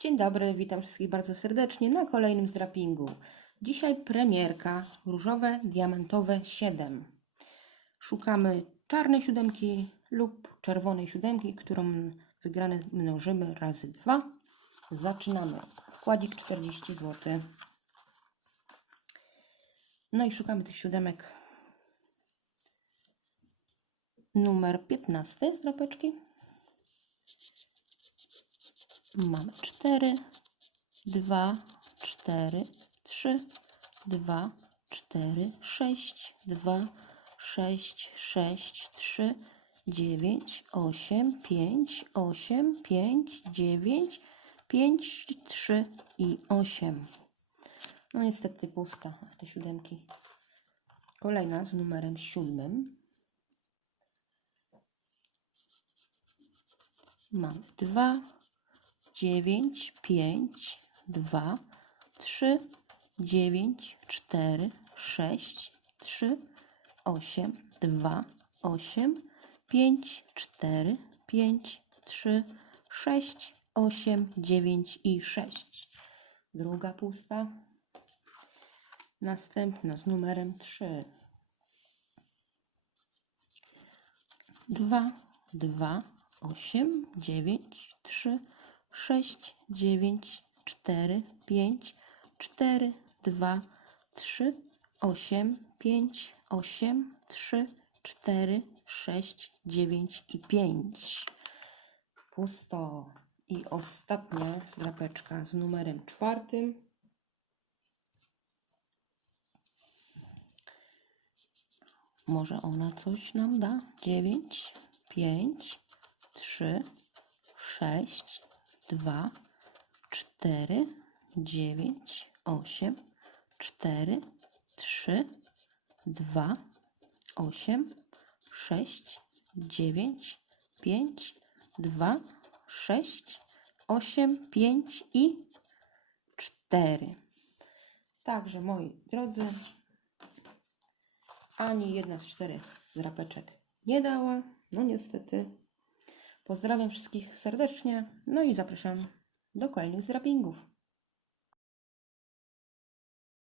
Dzień dobry, witam wszystkich bardzo serdecznie na kolejnym zdrapingu. Dzisiaj premierka różowe, diamentowe 7. Szukamy czarnej siódemki lub czerwonej siódemki, którą wygrane mnożymy razy 2. Zaczynamy. Wkładzik 40 zł. No i szukamy tych siódemek. Numer 15 z drapeczki. Mamy 4, 2, 4, 3, 2, 4, 6, 2, 6, 6, 3, 9, 8, 5, 8, 5, 9, 5, 3 i 8. No niestety pusta te siódemki. Kolejna z numerem siódmym. Mamy 2, 9, 5, 2, 3, 9, 4, 6, 3, 8, 2, 8, 5, 4, 5, 3, 6, 8, 9 i 6. Druga pusta. Następna z numerem 3. 2, 2, 8, 9, 3, 6, 9, 4, 5, 4, 2, 3, 8, 5, 8, 3, 4, 6, 9 i 5. Pusto. I ostatnia zdrapeczka z numerem czwartym. Może ona coś nam da? 9, 5, 3, 6, 2, 4, 9, 8, 4, 3, 2, 8, 6, 9, 5, 2, 6, 8, 5 i 4. Także moi drodzy, ani jedna z czterech zrapeczek nie dała. No niestety. Pozdrawiam wszystkich serdecznie. No i zapraszam do kolejnych zrapingów.